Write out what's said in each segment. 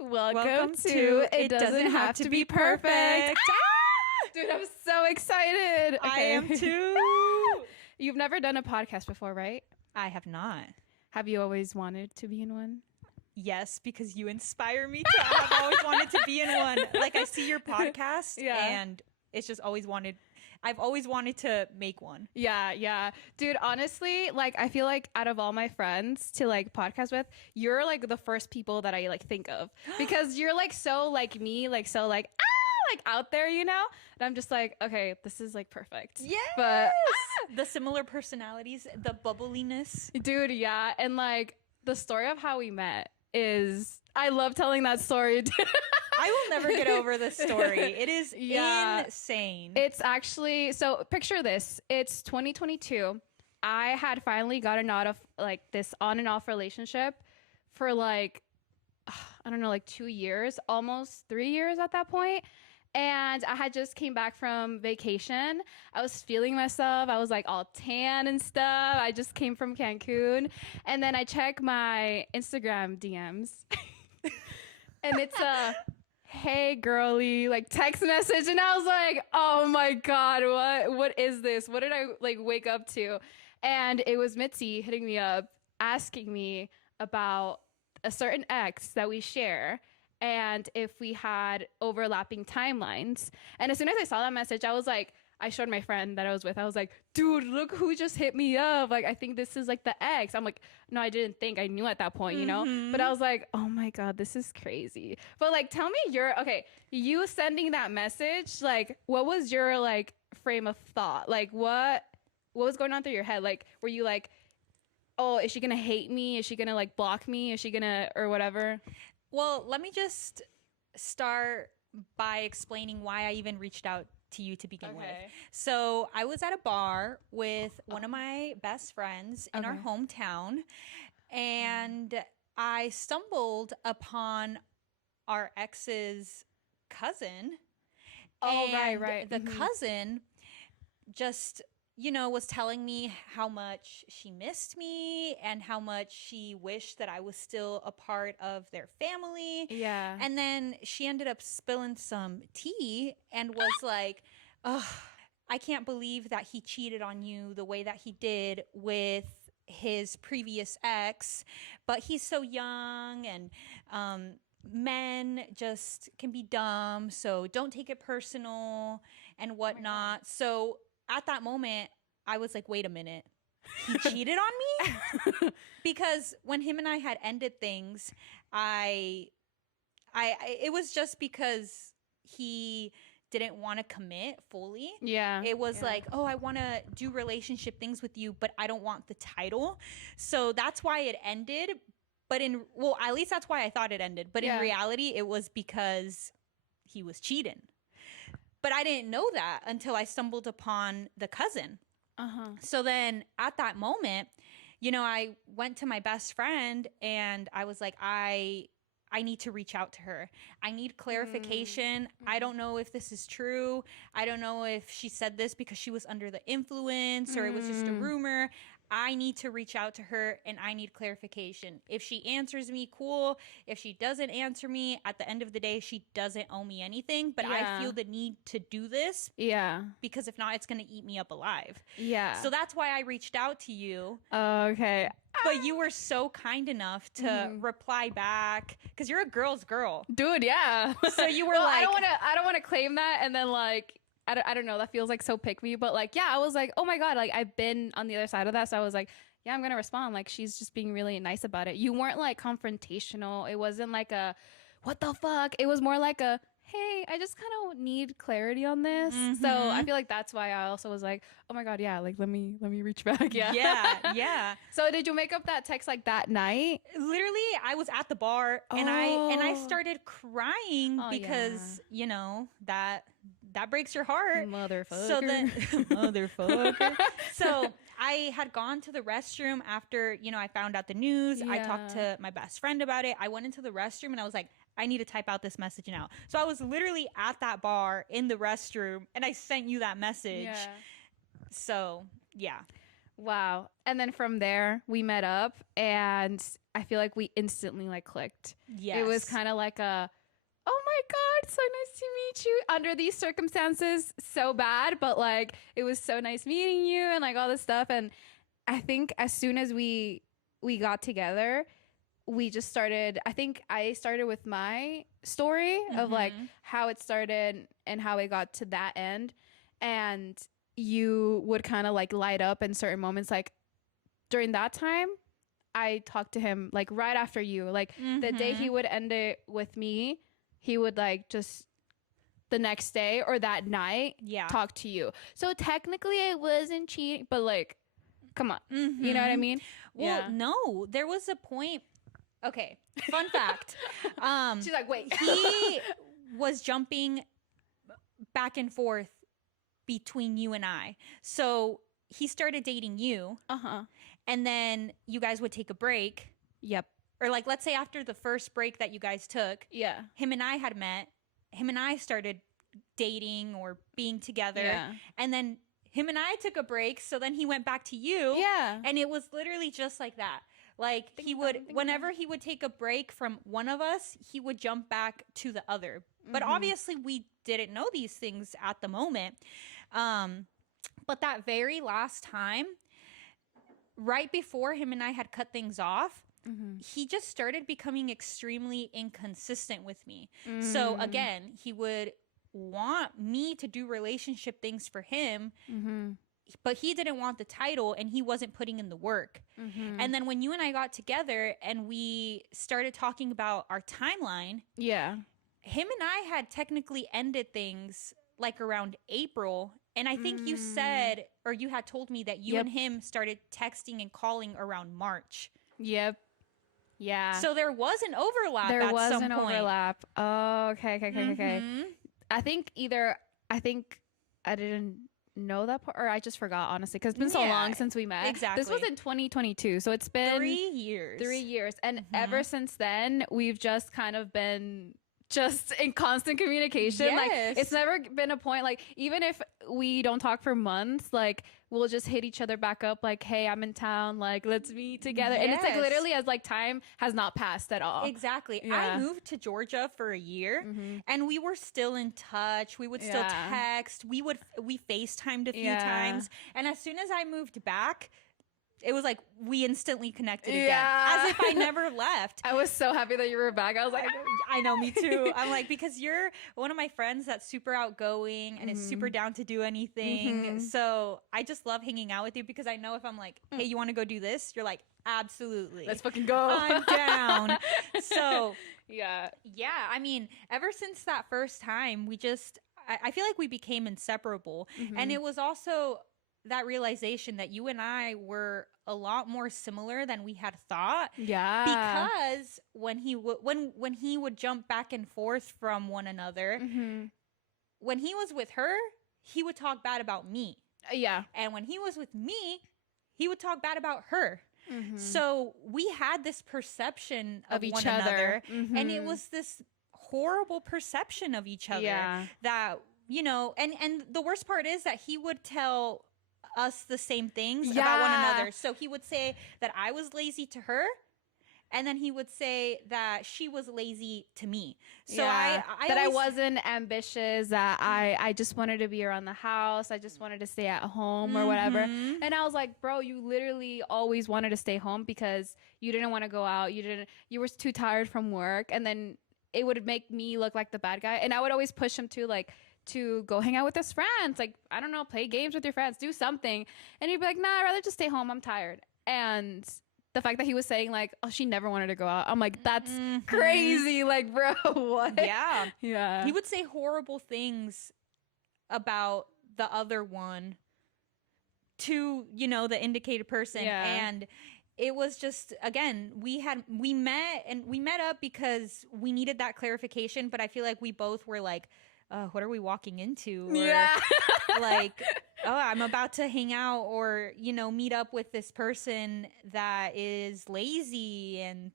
Welcome to It Doesn't Have to Be Perfect. Dude, I'm so excited. I am too. You've never done a podcast before, right? I have not. Have you always wanted to be in one? Yes, because you inspire me to. I've always wanted to be in one. Like, I see your podcast and it's just always wanted. I've always wanted to make one. Yeah. Dude, honestly, like, I feel like out of all my friends to like podcast with, you're like the first people that I like think of because you're like so like me, like so like out there, you know? And I'm just like, okay, this is like perfect. Yes. But the similar personalities, the bubbliness. Dude, yeah. And like the story of how we met is, I love telling that story. I will never get over this story. It is insane. It's actually, so picture this. It's 2022. I had finally gotten out of like this on and off relationship for like, I don't know, like 2 years, almost 3 years at that point. And I had just came back from vacation. I was feeling myself. I was like all tan and stuff. I just came from Cancun. And then I check my Instagram DMs. And it's a, hey girly, like text message. And I was like, oh my God, what is this? What did I like wake up to? And it was Mitzi hitting me up, asking me about a certain ex that we share and if we had overlapping timelines. And as soon as I saw that message, I was like, I showed my friend that I was with. I was like, dude, look who just hit me up. Like, I think this is like the ex. I'm like, no, I didn't think. I knew at that point, you know? But I was like, oh my God, this is crazy. But like, tell me you sending that message, like, what was your like frame of thought? Like, what was going on through your head? Like, were you like, oh, is she gonna hate me? Is she gonna like block me? Is she gonna, or whatever? Well, let me just start by explaining why I even reached out to you to begin with. So I was at a bar with one of my best friends in our hometown, and I stumbled upon our ex's cousin. Oh, and right. The cousin just, was telling me how much she missed me and how much she wished that I was still a part of their family. Yeah. And then she ended up spilling some tea and was like, oh, I can't believe that he cheated on you the way that he did with his previous ex, but he's so young and men just can be dumb, so don't take it personal and whatnot. So at that moment, I was like, wait a minute. He cheated on me? Because when him and I had ended things, it was just because he didn't want to commit fully. Yeah. It was like, oh, I want to do relationship things with you, but I don't want the title. So that's why it ended. But at least that's why I thought it ended. But in reality, it was because he was cheating. But I didn't know that until I stumbled upon the cousin. So then at that moment, I went to my best friend and I was like, I need to reach out to her. I need clarification. I don't know if this is true. I don't know if she said this because she was under the influence or it was just a rumor. I need to reach out to her and I need clarification. If she answers me, cool. If she doesn't answer me, at the end of the day, she doesing owe me anything. But I feel the need to do this. Yeah. Because if not, it's going to eat me up alive. Yeah. So that's why I reached out to you. Okay. But you were so kind enough to reply back because you're a girl's girl. Dude, yeah. So you were like... I don't want to claim that and then like... I don't know. That feels like so pick me, but like, yeah, I was like, oh my God, like I've been on the other side of that. So I was like, yeah, I'm going to respond. Like, she's just being really nice about it. You weren't like confrontational. It wasn't like a, what the fuck? It was more like a, hey, I just kind of need clarity on this. So I feel like that's why I also was like, oh my God, yeah, like let me reach back. Yeah. So did you make up that text like that night? Literally, I was at the bar and I started crying because, that breaks your heart. Motherfucker. So then, motherfucker. So I had gone to the restroom after, I found out the news. I talked to my best friend about it. I went into the restroom and I was like, I need to type out this message now. So I was literally at that bar in the restroom and I sent you that message. So, yeah. Wow. And then from there, we met up, and I feel like we instantly like clicked. Yes. It was kind of like a, oh my God, so nice to meet you under these circumstances. So bad, but like it was so nice meeting you and like all this stuff. And I think as soon as we got together, we just started. I think I started with my story of like how it started and how it got to that end. And you would kind of like light up in certain moments. Like during that time, I talked to him like right after you. Like the day he would end it with me, he would like just the next day or that night talk to you. So technically it wasn't cheating, but like, come on. You know what I mean? Well, no, there was a point. Okay, fun fact. She's like, wait. He was jumping back and forth between you and I. So he started dating you. And then you guys would take a break. Yep. Or like, let's say after the first break that you guys took, him and I had met. Him and I started dating or being together. Yeah. And then him and I took a break. So then he went back to you. Yeah. And it was literally just like that. Like he would, whenever he would take a break from one of us, he would jump back to the other. But obviously we didn't know these things at the moment. But that very last time, right before him and I had cut things off, he just started becoming extremely inconsistent with me. So again, he would want me to do relationship things for him, but he didn't want the title and he wasn't putting in the work. And then when you and I got together and we started talking about our timeline, him and I had technically ended things like around April. And I think you said, or you had told me that you and him started texting and calling around March. Yep. Yeah. So there was an overlap. There was some an point. Overlap. Oh, okay. I think I didn't know that part, or I just forgot, honestly, because it's been so long since we met. Exactly. This was in 2022, so it's been 3 years. 3 years. And ever since then, we've just kind of been just in constant communication. Like it's never been a point, like even if we don't talk for months, like we'll just hit each other back up like, hey, I'm in town, like let's meet together. And it's like literally as like time has not passed at all. Exactly. I moved to Georgia for a year and we were still in touch. We would still text. We FaceTimed a few times. And as soon as I moved back, it was like we instantly connected again, as if I never left. I was so happy that you were back. I was like, I know, me too. I'm like, because you're one of my friends that's super outgoing and is super down to do anything. So I just love hanging out with you because I know if I'm like, hey, you want to go do this? You're like, absolutely. Let's fucking go. I'm down. So yeah. I mean, ever since that first time, I feel like we became inseparable. And it was also that realization that you and I were a lot more similar than we had thought. Yeah. Because when he would jump back and forth from one another, when he was with her, he would talk bad about me. Yeah. And when he was with me, he would talk bad about her. So we had this perception of each other. And it was this horrible perception of each other that, you know, and the worst part is that he would tell us the same things about one another. So he would say that I was lazy to her, and then he would say that she was lazy to me. So I wasn't ambitious, that I just wanted to be around the house, I just wanted to stay at home or whatever. And I was like, bro, you literally always wanted to stay home because you didn't want to go out, you were too tired from work, and then it would make me look like the bad guy. And I would always push him to go hang out with his friends. Like, I don't know, play games with your friends, do something. And he'd be like, nah, I'd rather just stay home, I'm tired. And the fact that he was saying like, oh, she never wanted to go out, I'm like, that's crazy. Like, bro, what? Yeah. He would say horrible things about the other one to, you know, the indicated person. And it was just, again, we met up because we needed that clarification. But I feel like we both were like, what are we walking into? Or, like, oh, I'm about to hang out or, you know, meet up with this person that is lazy and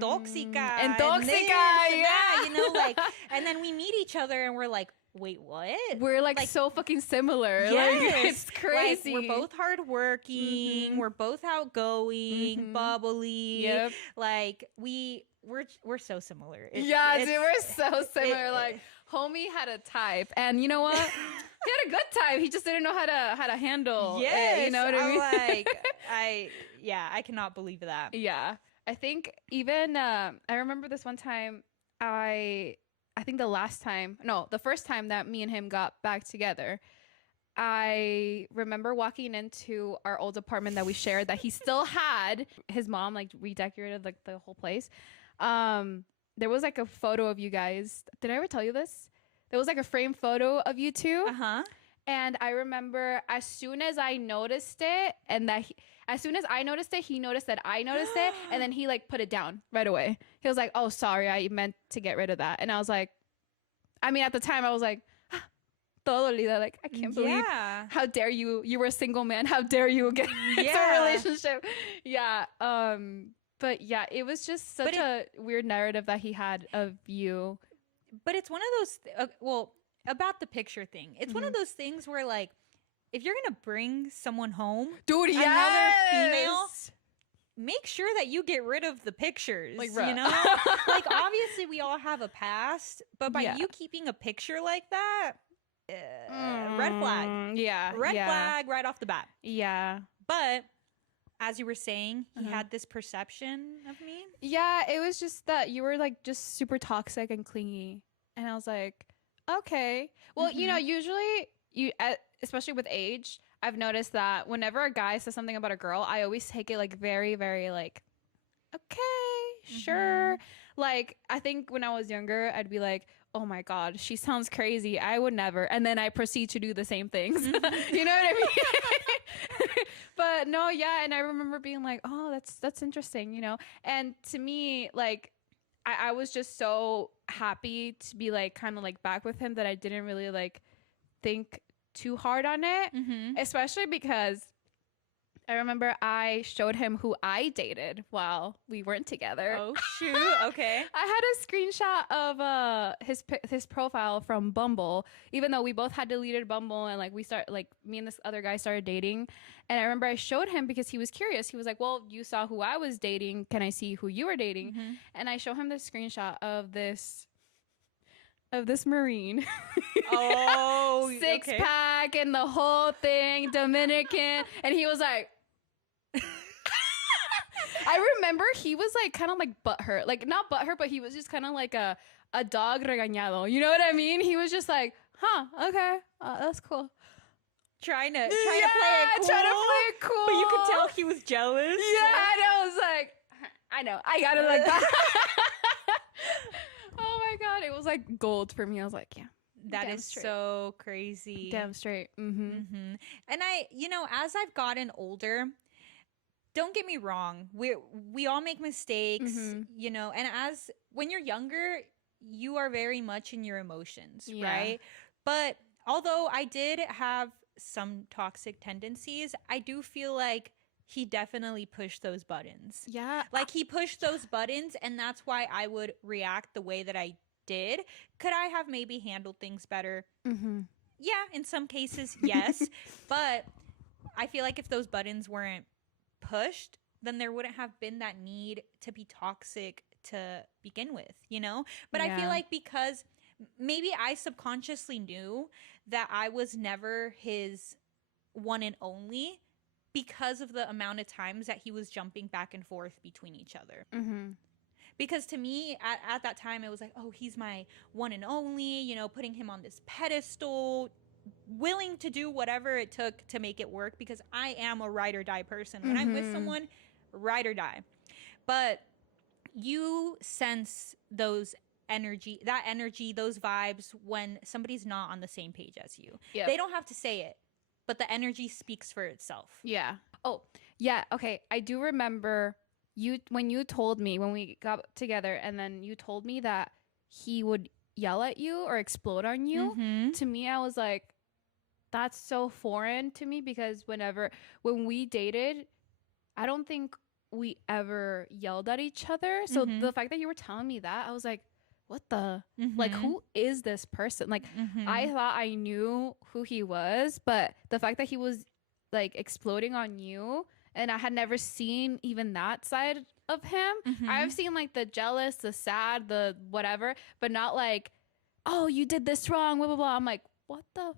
tóxica. And tóxica, you know, like, And then we meet each other and we're like, wait, what? We're like so fucking similar. Yes. Like, it's crazy. Like, we're both hardworking. We're both outgoing, bubbly. Yep. Like we're so similar. Dude, we're so similar. Like, homie had a type, and you know what? He had a good type. He just didn't know how to handle it. You know what I mean? Like, I cannot believe that. Yeah. I think even I remember this one time I think the first time that me and him got back together, I remember walking into our old apartment that we shared that he still had. His mom like redecorated like the whole place. There was like a photo of you guys. Did I ever tell you this? There was like a framed photo of you two. And I remember as soon as I noticed it, as soon as I noticed it, he noticed that I noticed it, and then he like put it down right away. He was like, "Oh, sorry, I meant to get rid of that." And I was like, I mean, at the time I was like, todo dolida, like, I can't believe, how dare you? You were a single man. How dare you get into a relationship? Yeah. But yeah, it was just such a weird narrative that he had of you. But it's one of those, about the picture thing. It's one of those things where, like, if you're going to bring someone home, dude, another female, make sure that you get rid of the pictures, like, you know? Like, obviously we all have a past, but by you keeping a picture like that, red flag. Yeah. Red flag right off the bat. Yeah. But as you were saying, he had this perception of me. Yeah, it was just that you were like just super toxic and clingy. And I was like, okay. Well, you know, usually especially with age, I've noticed that whenever a guy says something about a girl, I always take it like very, very like, okay, sure. Like, I think when I was younger, I'd be like, oh my God, she sounds crazy. I would never. And then I proceed to do the same things. You know what I mean? But no, yeah. And I remember being like, oh, that's interesting, you know? And to me, like, I was just so happy to be like kind of like back with him that I didn't really like think too hard on it, especially because I remember I showed him who I dated while we weren't together. Oh shoot! Okay. I had a screenshot of his profile from Bumble, even though we both had deleted Bumble and like me and this other guy started dating. And I remember I showed him because he was curious. He was like, "Well, you saw who I was dating. Can I see who you were dating?" And I show him this screenshot of this Marine. Oh, six pack and the whole thing, Dominican, and he was like. I remember he was like kind of like butthurt, like not butthurt, but he was just kind of like a dog regañado. You know what I mean? He was just like, huh, okay, that's cool. Trying to play it cool. But you could tell he was jealous. Yeah, and I was like, I know, I got it like that. Oh my God, it was like gold for me. I was like, yeah. That is so crazy. Damn straight. And as I've gotten older, don't get me wrong, we all make mistakes, you know, and when you're younger, you are very much in your emotions, right? But although I did have some toxic tendencies, I do feel like he definitely pushed those buttons. Yeah. Like he pushed those buttons, and that's why I would react the way that I did. Could I have maybe handled things better? Yeah, in some cases, yes. But I feel like if those buttons weren't pushed, then there wouldn't have been that need to be toxic to begin with, you know? But I feel like because maybe I subconsciously knew that I was never his one and only because of the amount of times that he was jumping back and forth between each other. Because to me, at that time, it was like, oh, he's my one and only, you know, putting him on this pedestal, willing to do whatever it took to make it work, because I am a ride or die person. When I'm with someone, ride or die. But you sense those energy, those vibes when somebody's not on the same page as you. They don't have to say it, but the energy speaks for itself. Yeah. Oh, yeah. Okay. I do remember when you told me, when we got together, and then you told me that he would yell at you or explode on you. To me, I was like, that's so foreign to me, because when we dated, I don't think we ever yelled at each other. So the fact that you were telling me that, I was like, what the, like, who is this person? Like, I thought I knew who he was, but the fact that he was like exploding on you, and I had never seen even that side of him. I've seen like the jealous, the sad, the whatever, but not like, oh, you did this wrong, blah blah blah. I'm like, what the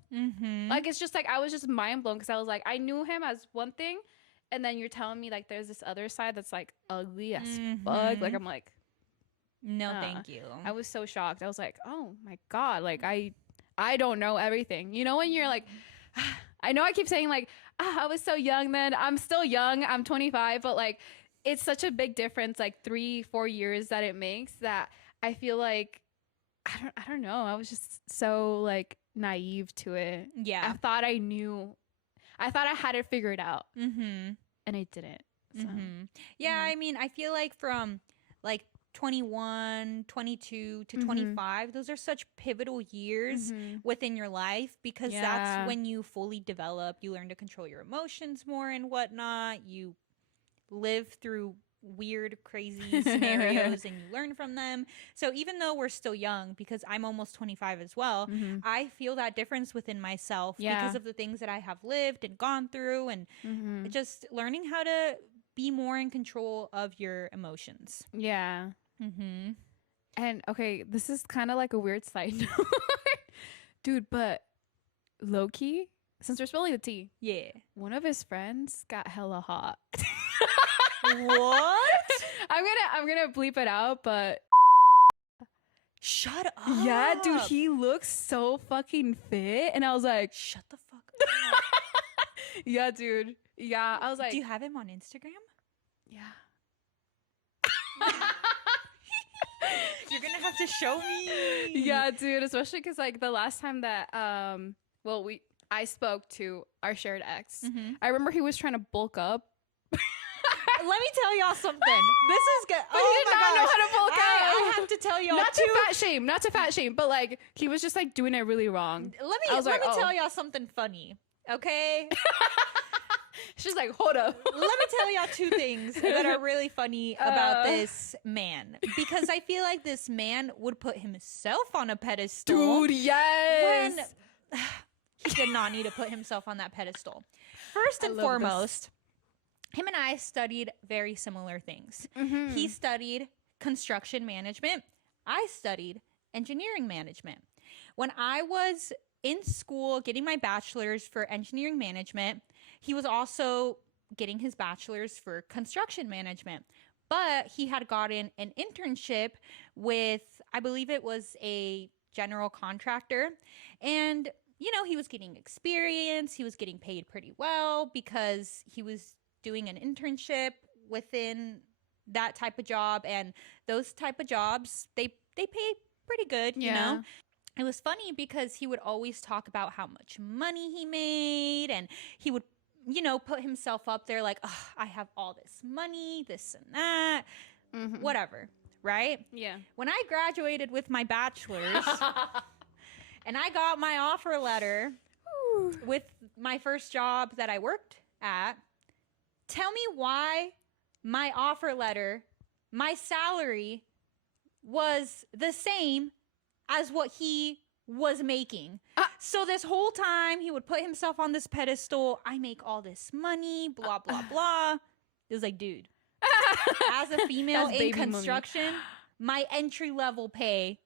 like, it's just like I was just mind blown, because I was like, I knew him as one thing, and then you're telling me like there's this other side that's like ugly as fuck. Like, I'm like, no, thank you. I was so shocked. I was like, oh my god, like I don't know everything. You know, when you're like, I know I keep saying like, I was so young then. I'm still young. I'm 25, but like, it's such a big difference, like 3-4 years that it makes, that I feel like I don't know. I was just so like naive to it. Yeah. I thought I knew. I thought I had it figured out. And I didn't. So. Yeah, I mean, I feel like from like 21, 22 to 25, those are such pivotal years within your life, because that's when you fully develop. You learn to control your emotions more and whatnot. You live through weird, crazy scenarios and you learn from them. So even though we're still young, because I'm almost 25 as well, I feel that difference within myself because of the things that I have lived and gone through, and just learning how to be more in control of your emotions. Yeah. And okay, this is kind of like a weird side note, dude, but low-key, since we're spilling the tea, one of his friends got hella hot. What? I'm gonna bleep it out, but shut up. Yeah, dude, he looks so fucking fit, and I was like, shut the fuck up. Yeah, dude. Yeah, I was like, do you have him on Instagram? Yeah. You're gonna have to show me. Yeah, dude, especially because like the last time that I spoke to our shared ex, I remember he was trying to bulk up. Let me tell y'all something. This is good. But he did not know how to bulk out. I have to tell y'all not to fat shame, but like he was just like doing it really wrong. Let me tell y'all something funny, okay? She's like, hold up. Let me tell y'all two things that are really funny about this man, because I feel like this man would put himself on a pedestal. Dude, yes. When he did not need to put himself on that pedestal. First and foremost, him and I studied very similar things. He studied construction management. I studied engineering management. When I was in school getting my bachelor's for engineering management, he was also getting his bachelor's for construction management. But he had gotten an internship with, I believe it was a general contractor. And, you know, he was getting experience. He was getting paid pretty well because he was doing an internship within that type of job, and those type of jobs, they pay pretty good, you know. It was funny because he would always talk about how much money he made, and he would, you know, put himself up there like, oh, I have all this money, this and that, whatever, right? Yeah. When I graduated with my bachelor's and I got my offer letter with my first job that I worked at, tell me why my offer letter, my salary was the same as what he was making. So this whole time he would put himself on this pedestal. I make all this money, blah, blah, blah. It was like, dude, as a female in construction, my entry level pay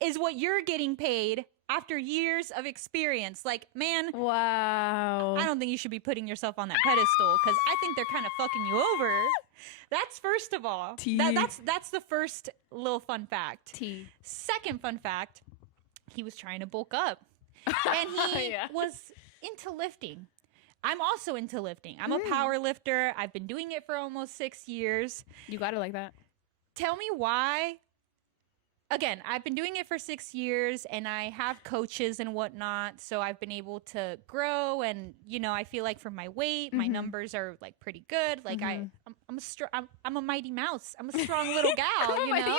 is what you're getting paid after years of experience. Like, man, wow. I don't think you should be putting yourself on that pedestal, because I think they're kind of fucking you over. That's first of all. That's the first little fun fact. Second fun fact, he was trying to bulk up. And he was into lifting. I'm also into lifting. I'm a power lifter. I've been doing it for almost 6 years. You got it like that. Tell me why. Again, I've been doing it for 6 years, and I have coaches and whatnot, so I've been able to grow. And you know, I feel like for my weight, my numbers are like pretty good. Like I'm a mighty mouse. I'm a strong little gal, you know.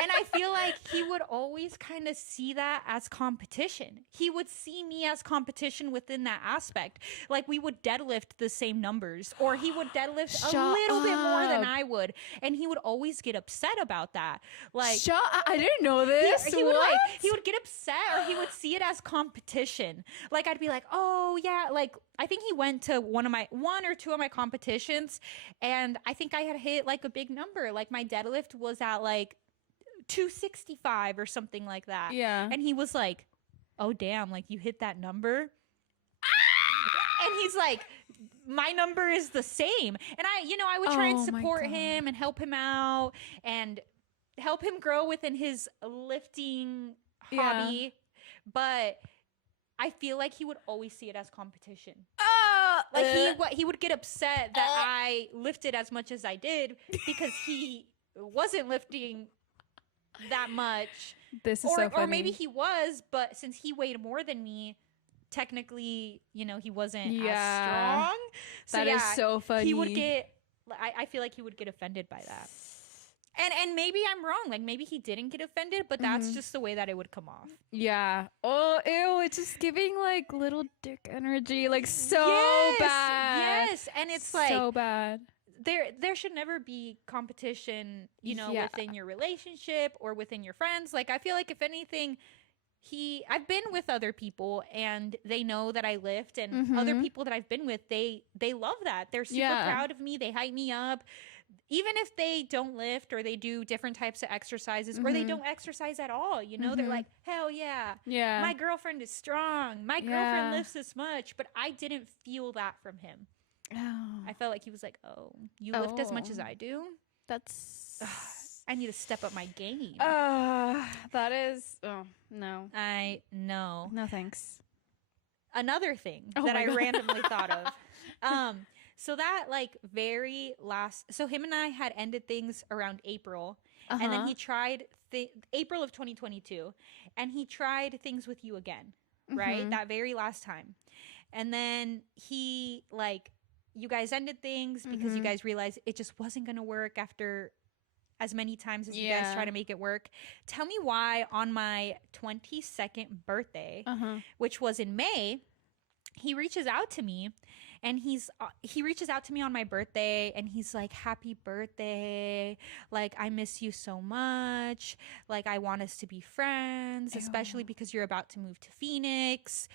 And I feel like he would always kind of see that as competition. He would see me as competition within that aspect. Like we would deadlift the same numbers, or he would deadlift a little bit more than I would, and he would always get upset about that. Like, I didn't know this. He would he would get upset, or he would see it as competition. Like I'd be like, oh yeah, like I think he went to one or two of my competitions, and I think I had hit like a big number. Like my deadlift was at like 265 or something like that. Yeah. And he was like, oh damn, like you hit that number. And he's like, my number is the same. And I would try and support him and help him out and help him grow within his lifting hobby. But I feel like he would always see it as competition. Like he would get upset that I lifted as much as I did because he wasn't lifting that much. This is so funny. Or maybe he was, but since he weighed more than me, technically, he wasn't as strong. So that is so funny. He would get, I feel like he would get offended by that. And maybe I'm wrong. Like maybe he didn't get offended, but that's just the way that it would come off. Yeah. Oh, ew. It's just giving like little dick energy. Like so bad. Yes. And it's like so bad. There should never be competition, within your relationship or within your friends. Like I feel like if anything, I've been with other people and they know that I lift, and other people that I've been with, they love that. They're super proud of me. They hype me up. Even if they don't lift or they do different types of exercises or they don't exercise at all, they're like, hell yeah. Yeah. My girlfriend is strong. My girlfriend lifts this much, but I didn't feel that from him. Oh. I felt like he was like, oh, you lift as much as I do? That's... I need to step up my game. That is... Oh, no. I know. No, thanks. Another thing that I randomly thought of. So that like very last... So him and I had ended things around April. And then he tried... April of 2022. And he tried things with you again. Right? That very last time. And then he like... You guys ended things because you guys realized it just wasn't going to work after as many times as you guys try to make it work. Tell me why on my 22nd birthday, which was in May, he reaches out to me, and he reaches out to me on my birthday, and he's like, happy birthday. Like, I miss you so much. Like, I want us to be friends, especially because you're about to move to Phoenix.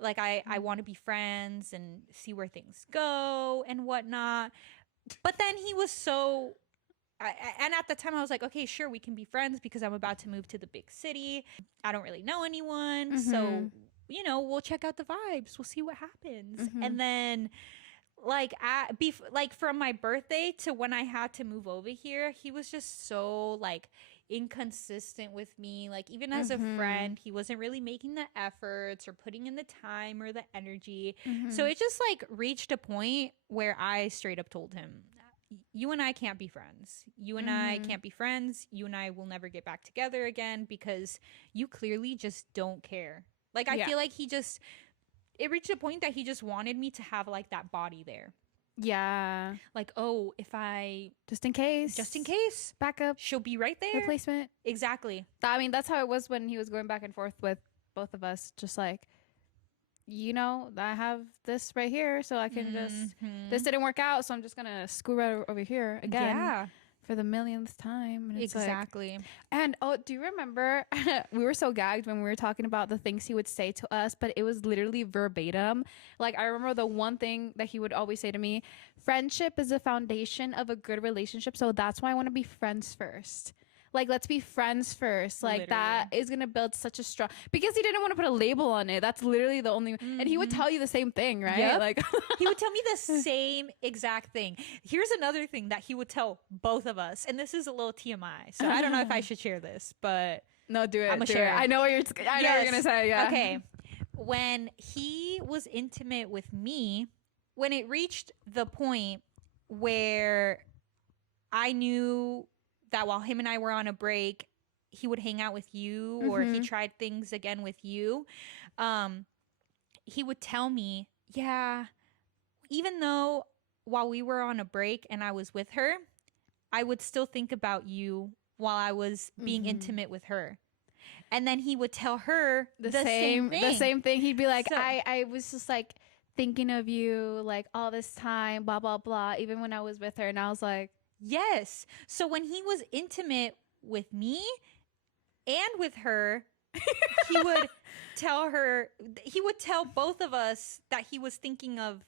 Like, I want to be friends and see where things go and whatnot. But then he was so... and at the time, I was like, okay, sure, we can be friends because I'm about to move to the big city. I don't really know anyone. So, we'll check out the vibes. We'll see what happens. And then, like, from my birthday to when I had to move over here, he was just so, like... inconsistent with me. Like even as a friend, he wasn't really making the efforts or putting in the time or the energy. So it just like reached a point where I straight up told him, you and I can't be friends. You and I can't be friends. You and I will never get back together again because you clearly just don't care. Like I feel like it reached a point that he just wanted me to have like that body there. Yeah. Like, oh, if I... Just in case. Backup. She'll be right there. Replacement. Exactly. I mean, that's how it was when he was going back and forth with both of us. Just like, I have this right here, so I can just... This didn't work out, so I'm just going to screw right over here again. Yeah. For the millionth time. And it's exactly. Like, and do you remember we were so gagged when we were talking about the things he would say to us, but it was literally verbatim. Like I remember the one thing that he would always say to me, friendship is the foundation of a good relationship, so that's why I want to be friends first. Like, let's be friends first. Like, literally. That is going to build such a strong... Because he didn't want to put a label on it. That's literally the only... And he would tell you the same thing, right? Yep. Like he would tell me the same exact thing. Here's another thing that he would tell both of us. And this is a little TMI. So I don't know if I should share this, but... No, do it. I'm going to share it. I know what you're going to say, yeah. Okay. When he was intimate with me, when it reached the point where I knew... that while him and I were on a break, he would hang out with you or he tried things again with you. He would tell me, yeah, even though while we were on a break and I was with her, I would still think about you while I was being intimate with her. And then he would tell her the same thing. The same thing. He'd be like, so, I was just like thinking of you like all this time, blah, blah, blah, even when I was with her. And I was like, yes. So when he was intimate with me and with her, he would tell both of us that he was thinking of.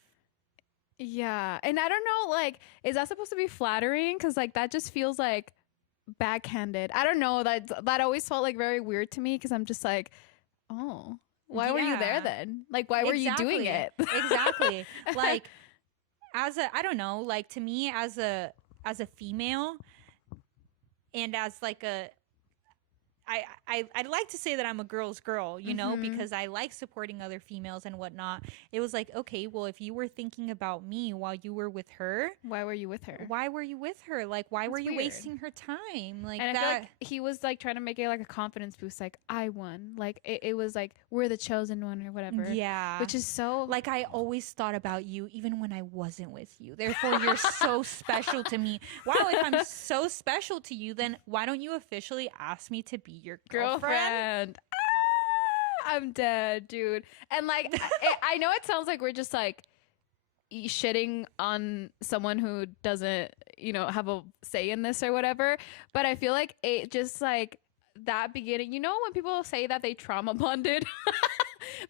Yeah. And I don't know, like, is that supposed to be flattering? Because, like, that just feels like backhanded. I don't know. That always felt like very weird to me because I'm just like, oh, why were you there then? Like, why were you doing it? Exactly. Like, I don't know, like, to me as a female and as like I'd like to say that I'm a girl's girl, you know, because I like supporting other females and whatnot. It was like, okay, well, if you were thinking about me while you were with her, Why were you with her? Like, why were you weird. wasting her time? Like, and I feel like he was like trying to make it like a confidence boost, like I won, like it was like we're the chosen one or whatever. Yeah, which is so like I always thought about you even when I wasn't with you. Therefore, you're so special to me. Wow, if I'm so special to you, then why don't you officially ask me to be your girlfriend? I'm dead, dude. And like I know it sounds like we're just like shitting on someone who doesn't, you know, have a say in this or whatever, but I feel like it just like that beginning, you know, when people say that they trauma bonded,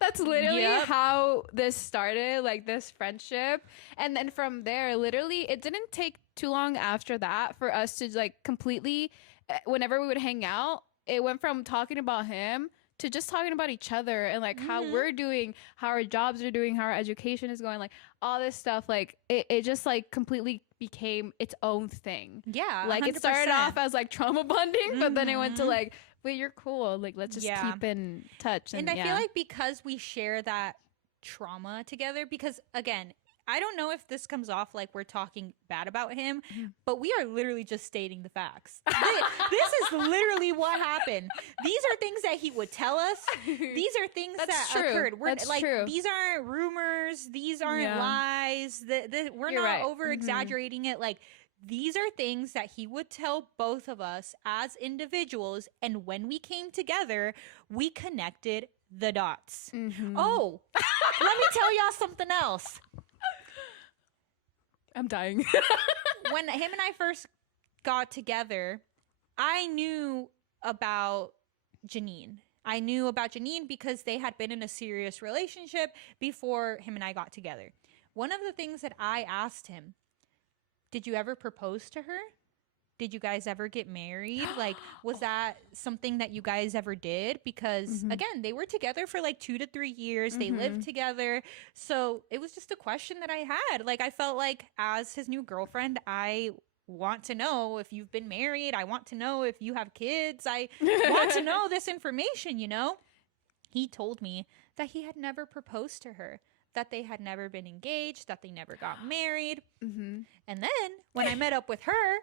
that's literally how this started, like this friendship. And then from there, literally it didn't take too long after that for us to like completely, whenever we would hang out, it went from talking about him to just talking about each other and like how we're doing, how our jobs are doing, how our education is going, like all this stuff. Like it just like completely became its own thing. Yeah, like 100%. It started off as like trauma bonding, but then it went to like, wait, you're cool, like let's just keep in touch. And I feel like because we share that trauma together, because again, I don't know if this comes off like we're talking bad about him, but we are literally just stating the facts. This is literally what happened. These are things that he would tell us. These are things that occurred. That's like true. These aren't rumors. These aren't lies. We're You're not right. over exaggerating it. Like, these are things that he would tell both of us as individuals, and when we came together, we connected the dots. Oh, let me tell y'all something else. I'm dying. When him and I first got together, I knew about Janine. I knew about Janine because they had been in a serious relationship before him and I got together. One of the things that I asked him, did you ever propose to her? Did you guys ever get married? Like, was that something that you guys ever did? Because again, they were together for like 2 to 3 years. They lived together. So it was just a question that I had. Like, I felt like as his new girlfriend, I want to know if you've been married. I want to know if you have kids. I want to know this information, you know? He told me that he had never proposed to her, that they had never been engaged, that they never got married. And then when I met up with her,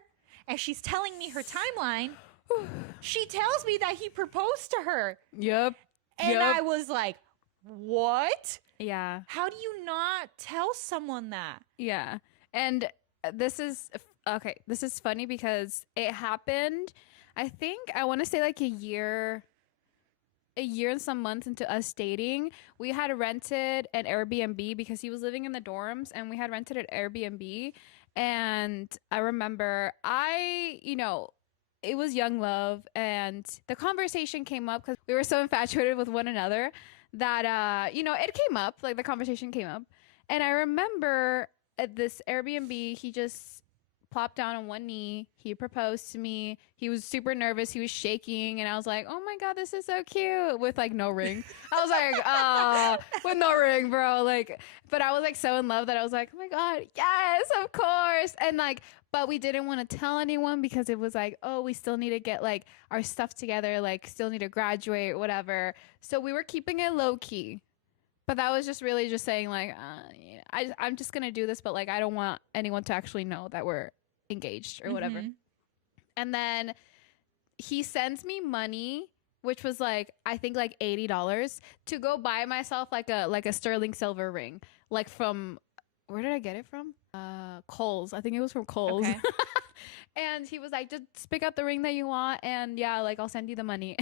and she's telling me her timeline, she tells me that he proposed to her. Yep. And I was like, what? Yeah. How do you not tell someone that? Yeah. And this is, okay, this is funny because it happened, I think, I want to say like a year and some months into us dating. We had rented an Airbnb because he was living in the dorms, and we had rented an Airbnb. And I remember you know, it was young love, and the conversation came up because we were so infatuated with one another that, you know, it came up, like the conversation came up. And I remember at this Airbnb, he just plopped down on one knee. He proposed to me. He was super nervous. He was shaking. And I was like, oh my God, this is so cute, with like no ring. I was like, oh, with no ring, bro. Like, but I was like so in love that I was like, oh my God, yes, of course. And like, but we didn't want to tell anyone because it was like, oh, we still need to get like our stuff together, like still need to graduate, whatever. So we were keeping it low key. But that was just really just saying like, I'm just going to do this, but like, I don't want anyone to actually know that we're engaged or whatever. And then he sends me money, which was like, I think like $80 to go buy myself like a sterling silver ring, like from, where did I get it from? Kohl's. I think it was from Kohl's. Okay. And he was like, just pick out the ring that you want, and yeah, like I'll send you the money.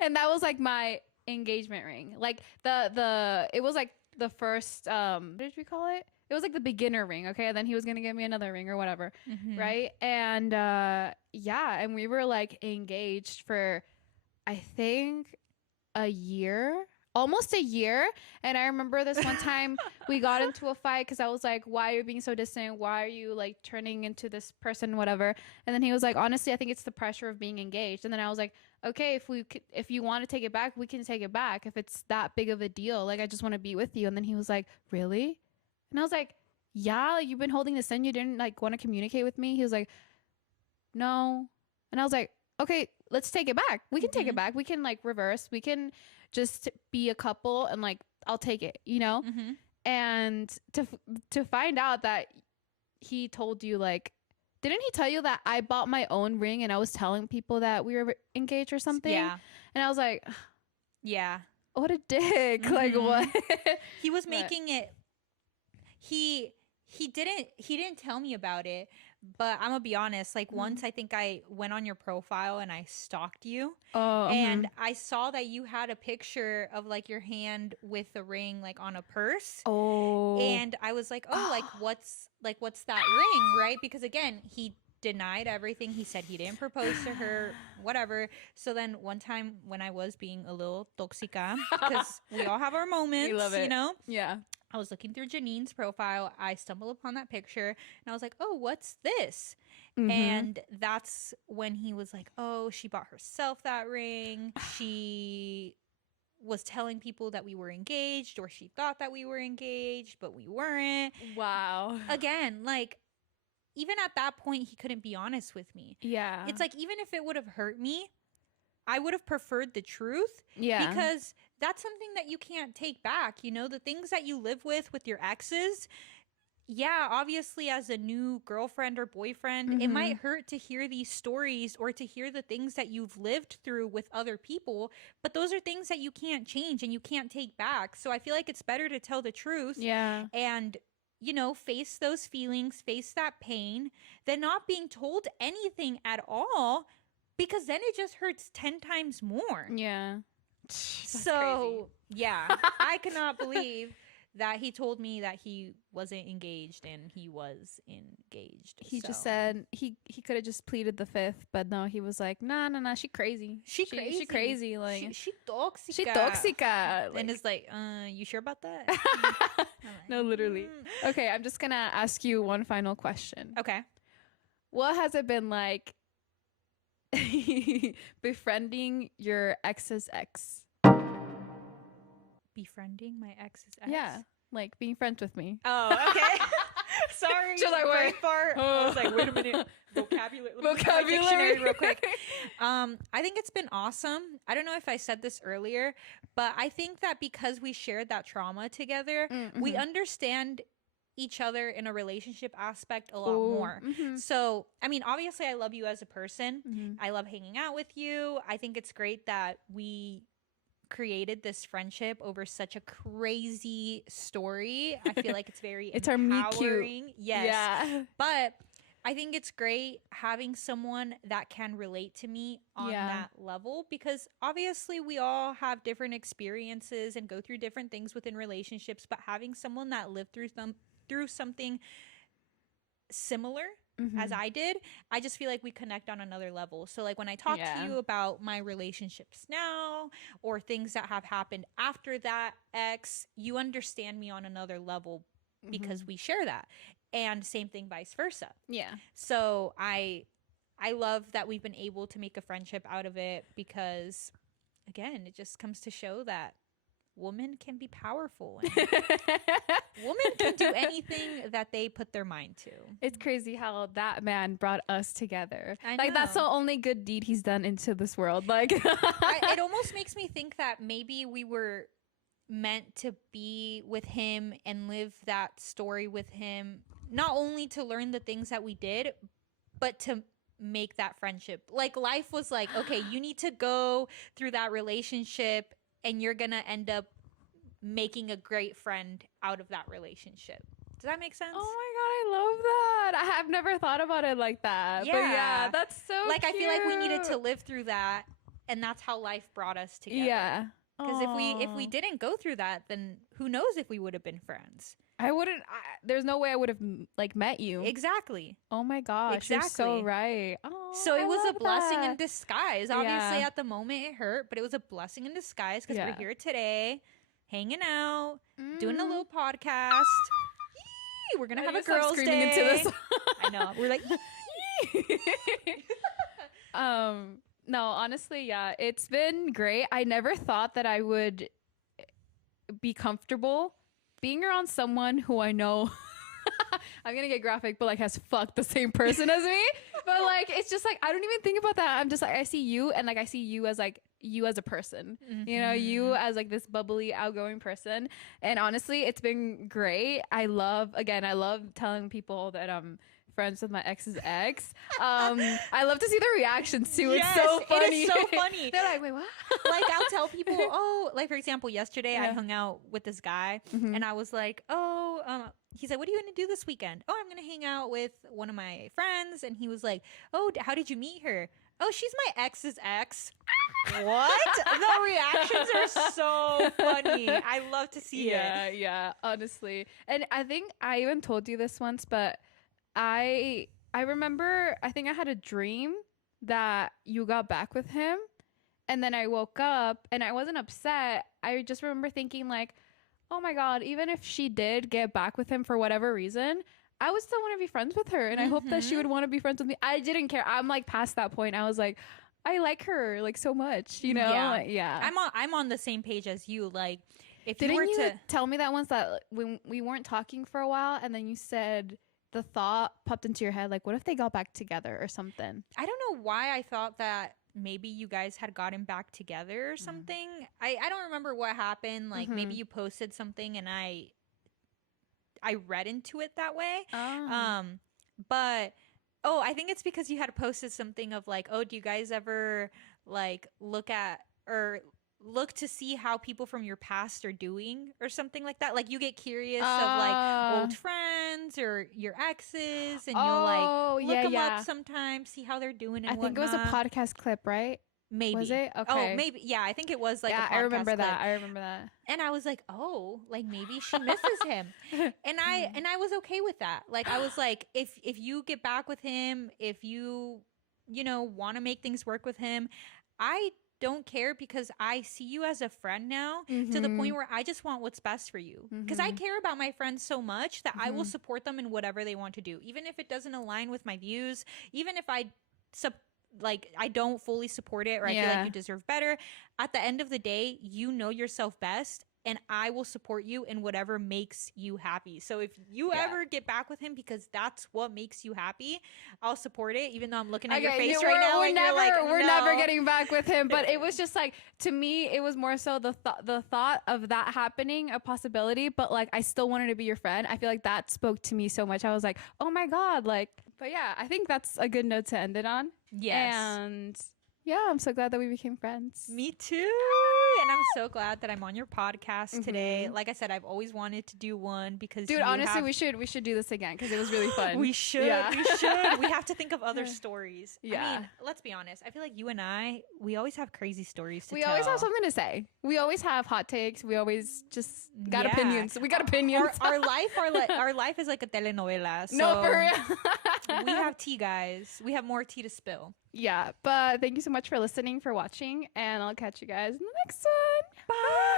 And that was like my engagement ring. Like it was like the first, what did we call it? it was like the beginner ring, okay? And then he was gonna give me another ring or whatever, right? And yeah, and we were like engaged for I think a year, almost a year. And I remember this one time we got into a fight because I was like, why are you being so distant? Why are you like turning into this person, whatever? And then he was like, honestly, I think it's the pressure of being engaged. And then I was like, okay, if you want to take it back, we can take it back. If it's that big of a deal, like I just want to be with you. And then he was like, really? And I was like, yeah, like, you've been holding this in. You didn't like want to communicate with me. He was like, no. And I was like, okay, let's take it back. We can take it back. We can like reverse. We can just be a couple and like I'll take it, you know? And to find out that he told you like, didn't he tell you that I bought my own ring and I was telling people that we were engaged or something? Yeah. And I was like, yeah, what a dick. Like what? He was making it. He didn't tell me about it, but I'm gonna be honest, like once I think I went on your profile and I stalked you, and I saw that you had a picture of like your hand with the ring like on a purse, and I was like, oh, what's that ring, right? Because again, he denied everything. He said he didn't propose to her, whatever. So then one time when I was being a little toxica, because we all have our moments, you know? Yeah. I was looking through Janine's profile. I stumbled upon that picture and I was like, oh, what's this? And that's when he was like, oh, she bought herself that ring. She was telling people that we were engaged, or she thought that we were engaged, but we weren't. Wow. Again, like, even at that point, he couldn't be honest with me. Yeah. It's like, even if it would have hurt me, I would have preferred the truth. Yeah. Because that's something that you can't take back. You know, the things that you live with your exes. Yeah, obviously, as a new girlfriend or boyfriend, it might hurt to hear these stories or to hear the things that you've lived through with other people. But those are things that you can't change and you can't take back. So I feel like it's better to tell the truth. Yeah. And, you know, face those feelings, face that pain, than not being told anything at all, because then it just hurts 10 times more. Yeah. So, yeah, I cannot believe that he told me that he wasn't engaged and he was engaged. He just said he could have just pleaded the fifth, but no, he was like, nah, she crazy. She crazy. Like she toxica. She toxica. Like, and it's like, you sure about that? Like, no, literally. Okay, I'm just gonna ask you one final question. Okay. What has it been like befriending your ex's ex? Befriending my ex's ex? Yeah, like being friends with me. Oh, okay. Sorry. Just like, brain fart. I was like, wait a minute. Vocabulary dictionary real quick. I think it's been awesome. I don't know if I said this earlier, but I think that because we shared that trauma together, we understand each other in a relationship aspect a lot more. So, I mean, obviously I love you as a person. I love hanging out with you. I think it's great that we created this friendship over such a crazy story. I feel like it's very it's empowering. Our meet cute. Yes. Yeah. But I think it's great having someone that can relate to me on that level, because obviously we all have different experiences and go through different things within relationships, but having someone that lived through something similar as I did, I just feel like we connect on another level. So like when I talk to you about my relationships now or things that have happened after that ex, you understand me on another level because we share that. And same thing vice versa. Yeah. So I love that we've been able to make a friendship out of it, because again, it just comes to show that women can be powerful. And women can do anything that they put their mind to. It's crazy how that man brought us together. Like, that's the only good deed he's done into this world. Like, it almost makes me think that maybe we were meant to be with him and live that story with him, not only to learn the things that we did, but to make that friendship. Like, life was like, okay, you need to go through that relationship and you're gonna end up making a great friend out of that relationship. Does that make sense? Oh my god, I love that. I have never thought about it like that. Yeah, but yeah, that's so like cute. I feel like we needed to live through that, and that's how life brought us together. Yeah. Because if we didn't go through that, then who knows if we would have been friends. I wouldn't. There's no way I would have like met you. Exactly. Oh my gosh, you're so right. Oh, so it was a blessing in that. disguise. Obviously, at the moment it hurt, but it was a blessing in disguise because we're here today, hanging out, doing a little podcast. Yee! We're gonna have a girls' day. Into this. I know. We're like. No, honestly, yeah, it's been great. I never thought that I would be comfortable being around someone who I know I'm gonna get graphic, but like has fucked the same person as me. But like it's just like I don't even think about that. I'm just like I see you and like I see you as like you as a person. You know, you as like this bubbly, outgoing person. And honestly, it's been great. I love telling people that friends with my ex's ex. I love to see their reactions too. Yes, it's so funny. It is so funny. They're like, wait, what? Like I'll tell people, oh, like for example, yesterday I hung out with this guy and I was like, he's like, what are you going to do this weekend? Oh, I'm going to hang out with one of my friends. And he was like, oh, how did you meet her? Oh, she's my ex's ex. What? The reactions are so funny. I love to see it. Yeah, honestly. And I think I even told you this once, but I remember, I think I had a dream that you got back with him, and then I woke up and I wasn't upset. I just remember thinking like, oh my God, even if she did get back with him for whatever reason, I would still want to be friends with her. And I hope that she would want to be friends with me. I didn't care. I'm like past that point. I was like, I like her like so much, you know? Yeah. I'm on the same page as you. Like if Didn't you were to tell me that once that when we weren't talking for a while and then you said the thought popped into your head, like, what if they got back together or something? I don't know why I thought that maybe you guys had gotten back together or something. I don't remember what happened. Like maybe you posted something and I read into it that way. But I think it's because you had posted something of like, oh, do you guys ever like look at or look to see how people from your past are doing or something like that? Like you get curious of like old friends or your exes and you'll like look them up sometimes, see how they're doing and whatnot. I think it was a podcast clip, right? Maybe. Was it? Okay. Oh, maybe. Yeah, I think it was like a podcast I remember clip. that. I remember that. And I was like, oh, like maybe she misses him. And I was okay with that. Like I was like, if you get back with him, if you want to make things work with him, I don't care because I see you as a friend now to the point where I just want what's best for you. Because I care about my friends so much that I will support them in whatever they want to do. Even if it doesn't align with my views, even if I don't fully support it or I feel like you deserve better. At the end of the day, you know yourself best and I will support you in whatever makes you happy. So if you ever get back with him because that's what makes you happy, I'll support it even though I'm looking at your face right now. We're never getting back with him. But it was just like, to me, it was more so the thought of that happening, a possibility. But like, I still wanted to be your friend. I feel like that spoke to me so much. I was like, oh my God, like, but yeah, I think that's a good note to end it on. Yes. And yeah, I'm so glad that we became friends. Me too. And I'm so glad that I'm on your podcast today. Like I said, I've always wanted to do one because honestly, we should do this again because it was really fun. We should. Yeah. We should. We have to think of other stories. Yeah. I mean, let's be honest. I feel like you and we always have crazy stories to tell. We always have something to say. We always have hot takes. We always just got opinions. We got opinions. Our life is like a telenovela. So no, for real. We have tea, guys. We have more tea to spill. Yeah, but thank you so much for listening, for watching, and I'll catch you guys in the next one. Bye.